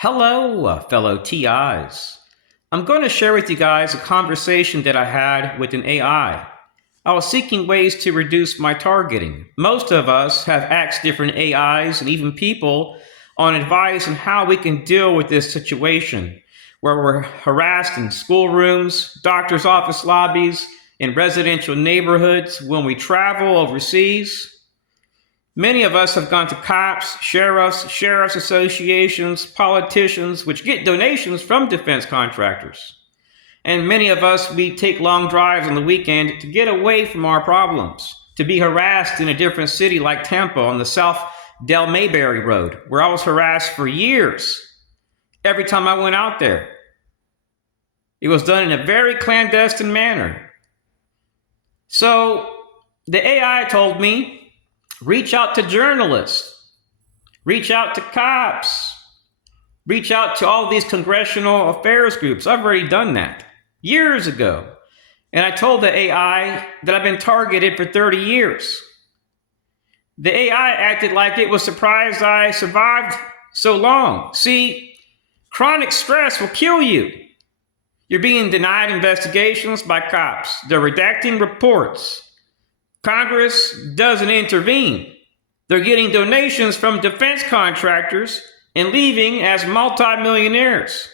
Hello, fellow TIs. I'm going to share with you guys a conversation that I had with an AI. I was seeking ways to reduce my targeting. Most of us have asked different AIs and even people on advice on how we can deal with this situation where we're harassed in schoolrooms, doctor's office lobbies, in residential neighborhoods, when we travel overseas. Many of us have gone to cops, sheriff's associations, politicians, which get donations from defense contractors. And many of us, we take long drives on the weekend to get away from our problems, to be harassed in a different city like Tampa on the South Del Mayberry Road, where I was harassed for years every time I went out there. It was done in a very clandestine manner. So the AI told me, reach out to journalists, reach out to cops, reach out to all these congressional affairs groups. I've already done that years ago. And I told the AI that I've been targeted for 30 years. The AI acted like it was surprised I survived so long. See, chronic stress will kill you. You're being denied investigations by cops. They're redacting reports. Congress doesn't intervene. They're getting donations from defense contractors and leaving as multimillionaires.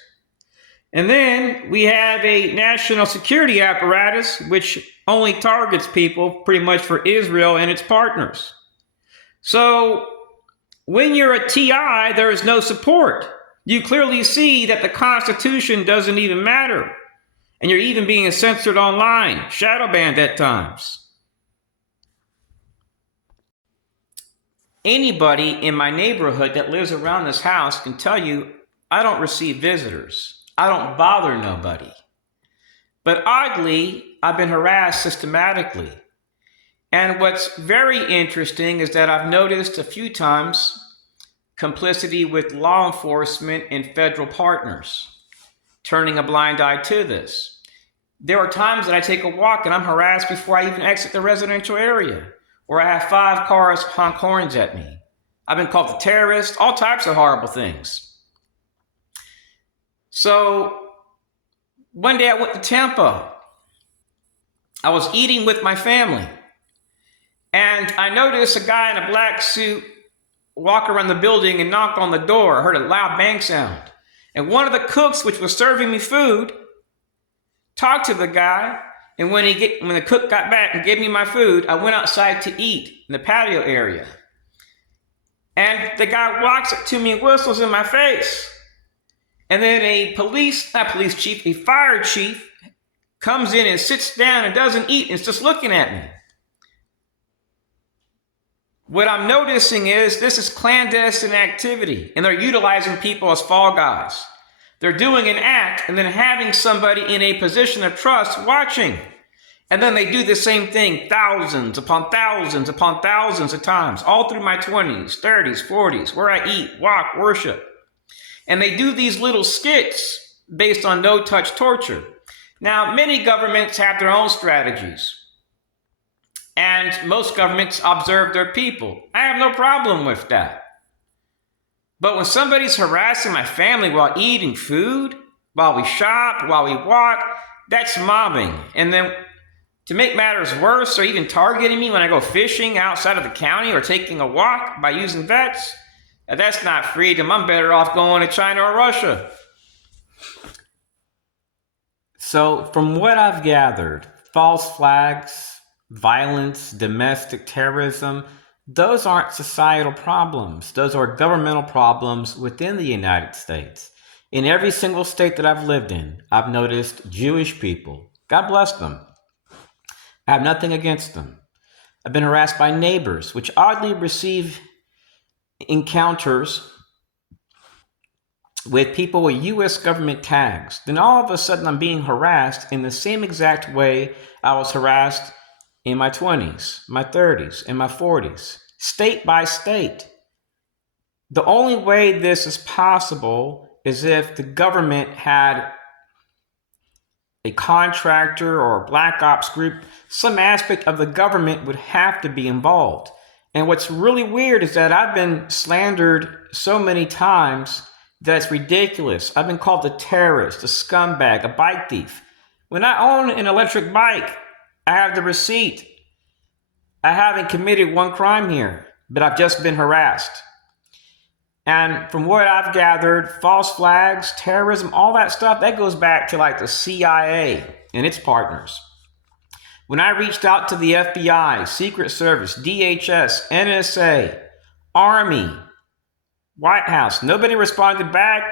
And then we have a national security apparatus which only targets people pretty much for Israel and its partners. So when you're a TI, there is no support. You clearly see that the Constitution doesn't even matter. And you're even being censored online, shadow banned at times. Anybody in my neighborhood that lives around this house can tell you I don't receive visitors. I don't bother nobody. But oddly, I've been harassed systematically. And what's very interesting is that I've noticed a few times complicity with law enforcement and federal partners, turning a blind eye to this. There are times that I take a walk and I'm harassed before I even exit the residential area. Or I have 5 cars honk horns at me. I've been called a terrorist, all types of horrible things. So one day I went to Tampa. I was eating with my family. And I noticed a guy in a black suit walk around the building and knock on the door. I heard a loud bang sound. And one of the cooks, which was serving me food, talked to the guy. And when the cook got back and gave me my food, I went outside to eat in the patio area. And the guy walks up to me and whistles in my face. And then a fire chief comes in and sits down and doesn't eat and is just looking at me. What I'm noticing is this is clandestine activity, and they're utilizing people as fall guys. They're doing an act and then having somebody in a position of trust watching. And then they do the same thing thousands upon thousands upon thousands of times, all through my 20s, 30s, 40s, where I eat, walk, worship. And they do these little skits based on no-touch torture. Now, many governments have their own strategies. And most governments observe their people. I have no problem with that. But when somebody's harassing my family while eating food, while we shop, while we walk, that's mobbing. And then to make matters worse, or even targeting me when I go fishing outside of the county or taking a walk by using vets, that's not freedom. I'm better off going to China or Russia. So from what I've gathered, false flags, violence, domestic terrorism, those aren't societal problems. Those are governmental problems within the United States. In every single state that I've lived in, I've noticed Jewish people. God bless them. I have nothing against them. I've been harassed by neighbors, which oddly receive encounters with people with U.S. government tags. Then all of a sudden I'm being harassed in the same exact way I was harassed in my 20s, my 30s, and my 40s, state by state. The only way this is possible is if the government had a contractor or a black ops group. Some aspect of the government would have to be involved. And what's really weird is that I've been slandered so many times That's ridiculous. I've been called a terrorist, a scumbag, a bike thief. When I own an electric bike, I have the receipt. I haven't committed one crime here, but I've just been harassed. And from what I've gathered, false flags, terrorism, all that stuff, that goes back to like the CIA and its partners. When I reached out to the FBI, Secret Service, DHS, NSA, Army, White House, nobody responded back.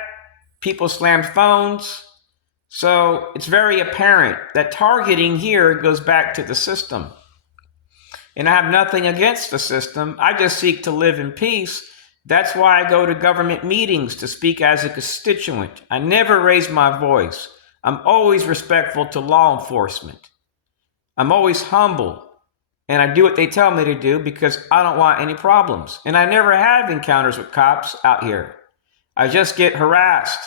People slammed phones. So it's very apparent that targeting here goes back to the system. And I have nothing against the system. I just seek to live in peace. That's why I go to government meetings to speak as a constituent. I never raise my voice. I'm always respectful to law enforcement. I'm always humble. And I do what they tell me to do because I don't want any problems. And I never have encounters with cops out here. I just get harassed.